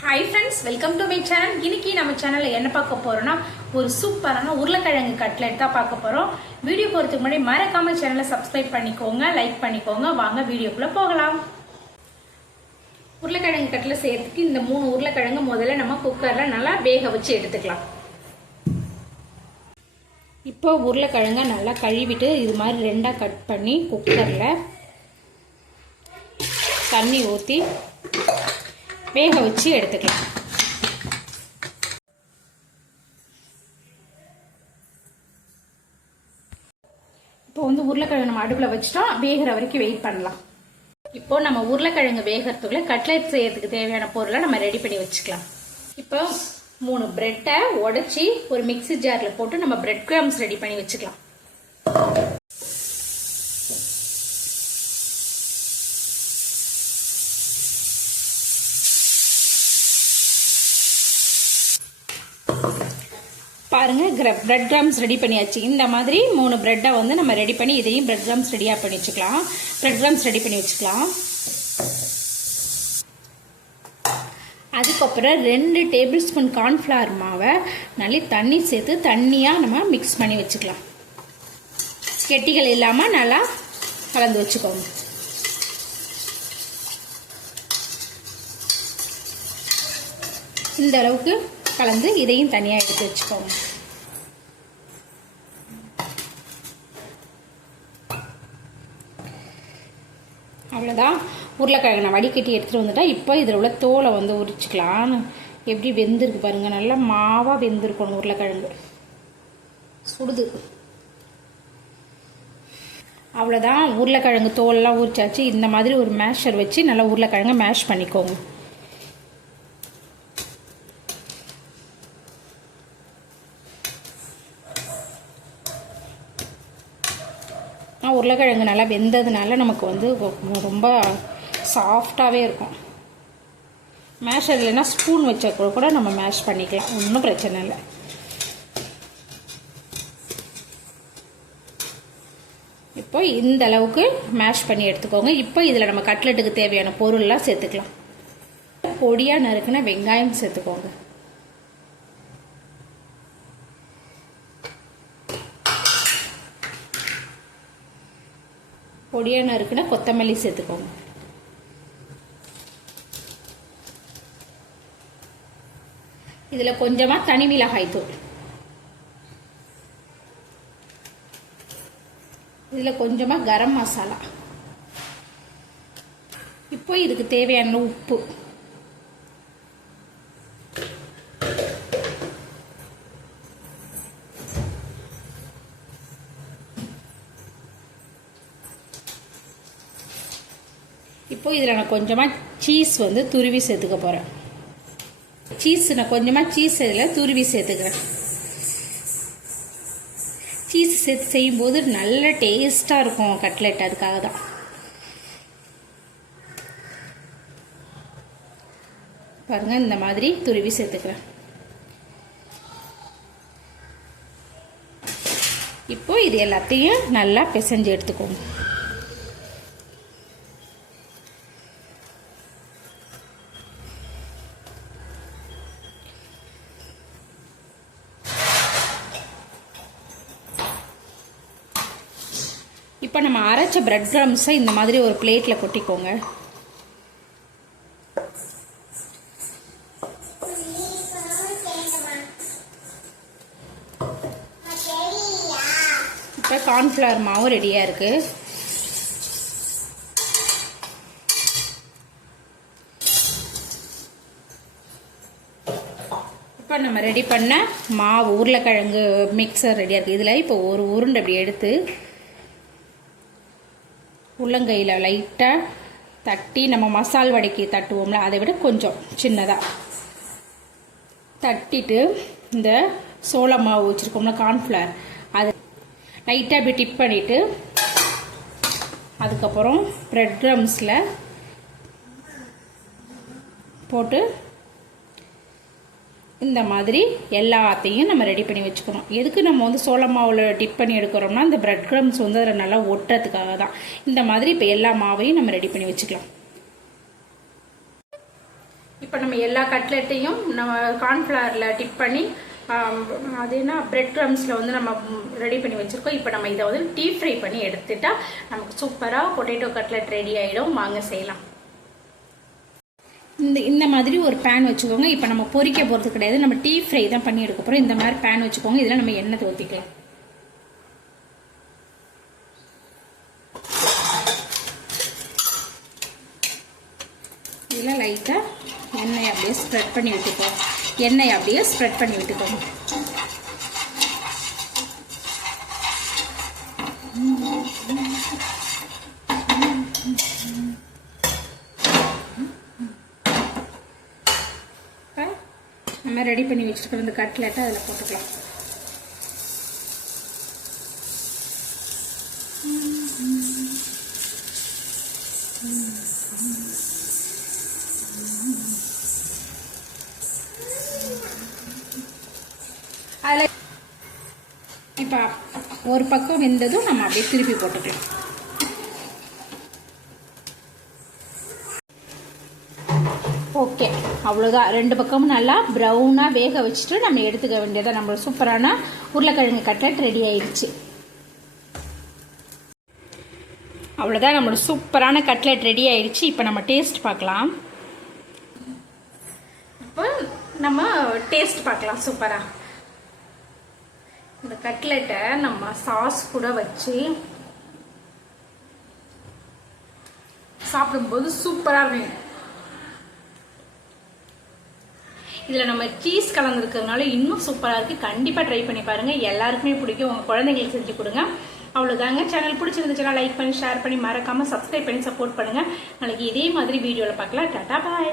Hi friends welcome to my channel இன்னைக்கு நம்ம சேனலில் என்ன பார்க்க போகிறோன்னா ஒரு சூப்பரான உருளைக்கிழங்கு கட்லெட் தான் பார்க்க போகிறோம் வீடியோ போகிறதுக்கு முன்னாடி மறக்காமல் சேனலை சப்ஸ்கிரைப் பண்ணிக்கோங்க லைக் பண்ணிக்கோங்க. வாங்க வீடியோக்குள்ளே போகலாம். உருளைக்கிழங்கு கட்லெட் செய்யறதுக்கு இந்த மூணு உருளைக்கிழங்கு முதல்ல நம்ம குக்கரில் நல்லா வேக வச்சு எடுத்துக்கலாம். இப்போ உருளைக்கிழங்கை நல்லா கழுவிட்டு இது மாதிரி ரெண்டாக கட் பண்ணி குக்கரில் தண்ணி ஊற்றி வேக வச்சு எடுத்துக்கலாம். இப்போ வந்து உருளைக்கிழங்கு நம்ம அடுப்பில் வச்சுட்டோம். வேகிற வரைக்கும் வெயிட் பண்ணலாம். இப்போ நம்ம உருளைக்கிழங்கு வேகிறதுக்குள்ள கட்லெட் செய்யறதுக்கு தேவையான பொருளை நம்ம ரெடி பண்ணி வச்சுக்கலாம். இப்போ மூணு பிரெட்டை உடச்சி ஒரு மிக்ஸி ஜாரில் போட்டு நம்ம பிரெட் கிராம்ஸ் ரெடி பண்ணி வச்சுக்கலாம். பாருங்க பிரெட் கிராம்ஸ் ரெடி பண்ணியாச்சு. இந்த மாதிரி மூணு பிரெட்டை வந்து நம்ம ரெடி பண்ணி இதையும் பிரெட் கிராம்ஸ் ரெடியாக பண்ணி வச்சுக்கலாம் பிரெட் கிராம்ஸ் ரெடி பண்ணி வச்சுக்கலாம். அதுக்கப்புறம் ரெண்டு டேபிள் ஸ்பூன் கார்ன்ஃப்ளவர் மாவை நல்லா தண்ணி சேர்த்து தண்ணியாக நம்ம மிக்ஸ் பண்ணி வச்சுக்கலாம். கெட்டிகள் இல்லாமல் நல்லா கலந்து வச்சுக்கோங்க. இந்த அளவுக்கு கலந்து இதையும் தனியாக எடுத்து வச்சுக்கோங்க. அவ்வளோதான் உருளைக்கிழங்கு நான் வடிகட்டி எடுத்துகிட்டு வந்துட்டேன் இப்போ இதில் உள்ள தோலை வந்து உரிச்சுக்கலாம் எப்படி வெந்திருக்கு பாருங்கள் நல்லா மாவாக வெந்திருக்கணும் உருளைக்கிழங்கு. சுடுது. அவ்வளோதான் உருளைக்கிழங்கு தோலெல்லாம் உரிச்சாச்சு. இந்த மாதிரி ஒரு மேஷர் வச்சு நல்லா உருளைக்கிழங்கு மேஷ் பண்ணிக்கோங்க. உருளைக்கிழங்கு நல்லா வெந்ததுனால நமக்கு வந்து ரொம்ப சாஃப்டாகவே இருக்கும். மேஷ் இல்லைன்னா ஸ்பூன் வச்ச கூட கூட நம்ம மேஷ் பண்ணிக்கலாம். ஒன்றும் பிரச்சனை இல்லை. இப்போ இந்த அளவுக்கு மேஷ் பண்ணி எடுத்துக்கோங்க. இப்போ இதில் நம்ம கட்லெட்டுக்கு தேவையான பொருள்லாம் சேர்த்துக்கலாம். பொடியாக நறுக்குன வெங்காயம் சேர்த்துக்கோங்க. பொடியாக நறுக்கின கொத்தமல்லி சேர்த்துக்கோங்க. இதில் கொஞ்சமாக தனி மிளகாய் தூள். இதில் கொஞ்சமாக கரம் மசாலா. இப்போ இதுக்கு தேவையான உப்பு. இப்போ இதில் நான் கொஞ்சமாக சீஸ் வந்து துருவி சேர்த்துக்க போகிறேன். சீஸ் நான் கொஞ்சமாக சீஸ் இதில் துருவி சேர்த்துக்கிறேன். சீஸ் சேர்த்து செய்யும்போது நல்ல டேஸ்ட்டாக இருக்கும் கட்லெட் அதுக்காக தான். பாருங்கள் இந்த மாதிரி துருவி சேர்த்துக்கிறேன். இப்போ இது எல்லாத்தையும் நல்லா பிசைஞ்சு எடுத்துக்கோங்க. இப்போ நம்ம அரைச்ச பிரெட் க்ரம்ஸை இந்த மாதிரி ஒரு பிளேட்டில் கொட்டிக்கோங்க. இப்போ கார்ன்ஃப்ளவர் மாவும் ரெடியாக இருக்குது இப்போ நம்ம ரெடி பண்ண மாவு உருளைக்கிழங்கு மிக்சர் ரெடியாக இருக்குது இதில் இப்போ ஒரு உருண்டை அப்படி எடுத்து உள்ளங்கையில் லைட்டாக தட்டி நம்ம மசால் வடைக்கு தட்டுவோம்ல அதை விட கொஞ்சம் சின்னதாக தட்டிட்டு இந்த சோள மாவு வச்சுருக்கோம்ல கார்ன்ஃப்ளவர் அது லைட்டாக அப்படி டிப் பண்ணிவிட்டு அதுக்கப்புறம் ப்ரெட் க்ரம்ஸில் போட்டு இந்த மாதிரி எல்லாத்தையும் நம்ம ரெடி பண்ணி வச்சுக்கணும். எதுக்கு நம்ம வந்து சோள மாவில் டிப் பண்ணி எடுக்கிறோம்னா இந்த பிரெட் க்ரம்ஸ் வந்து அதில் நல்லா ஒட்டுறதுக்காக தான். இந்த மாதிரி இப்போ எல்லா மாவையும் நம்ம ரெடி பண்ணி வச்சுக்கலாம். இப்போ நம்ம எல்லா கட்லெட்டையும் நம்ம கார்ன்ஃப்ளவரில் டிப் பண்ணி அது என்ன பிரெட் க்ரம்ஸில் வந்து நம்ம ரெடி பண்ணி வச்சுருக்கோம். இப்போ நம்ம இதை வந்து டீப் ஃப்ரை பண்ணி எடுத்துட்டால் நமக்கு சூப்பராக பொட்டேட்டோ கட்லெட் ரெடி ஆகிடும் வாங்க செய்யலாம். இந்த இந்த மாதிரி ஒரு பேன் வச்சுக்கோங்க. இப்போ நம்ம பொறிக்க போகிறது கிடையாது. நம்ம டீ ஃப்ரை தான் பண்ணி எடுக்க போகிறோம் இந்த மாதிரி பேன் வச்சுக்கோங்க. இதில் நம்ம எண்ணெய் ஊற்றிக்கலாம் இதில் லைட்டாக எண்ணெய் அப்படியே ஸ்ப்ரெட் பண்ணி விட்டுக்கோங்க. எண்ணெய் அப்படியே ஸ்ப்ரெட் பண்ணி விட்டுக்கோங்க. நம்ம ரெடி பண்ணி வச்சுருக்கிற இந்த கட்லெட்டை அதில் போட்டுக்கலாம். அதில் இப்போ ஒரு பக்கம் வெந்ததும் நம்ம அப்படியே திருப்பி போட்டுக்கலாம். ஓகே அவ்வளோதான் ரெண்டு பக்கமும் நல்லா ப்ரௌனாக வேக வச்சுட்டு நம்ம எடுத்துக்க வேண்டியதாக நம்மளோட சூப்பரான உருளைக்கிழங்கு கட்லெட் ரெடி ஆயிடுச்சு. அவ்வளோதான் நம்மளோட சூப்பரான கட்லெட் ரெடி ஆயிடுச்சு. இப்போ நம்ம டேஸ்ட் பார்க்கலாம். இப்போ நம்ம டேஸ்ட் பார்க்கலாம் சூப்பராக இந்த கட்லெட்டை நம்ம சாஸ் கூட வச்சு சாப்பிடும்போது சூப்பராக இருக்கும் இதில் நம்ம சீஸ் கலந்துருக்கிறதுனால இன்னும் சூப்பராக இருக்குது கண்டிப்பாக ட்ரை பண்ணி பாருங்கள் எல்லாருக்குமே பிடிக்கும். உங்கள் குழந்தைங்களுக்கு செஞ்சு கொடுங்க. அவ்வளோதாங்க சேனல் பிடிச்சிருந்துச்சுன்னா லைக் பண்ணி ஷேர் பண்ணி மறக்காமல் சப்ஸ்கிரைப் பண்ணி சப்போர்ட் பண்ணுங்கள் நாளைக்கு இதே மாதிரி வீடியோவில் பார்க்கலாம். டாட்டா பாய்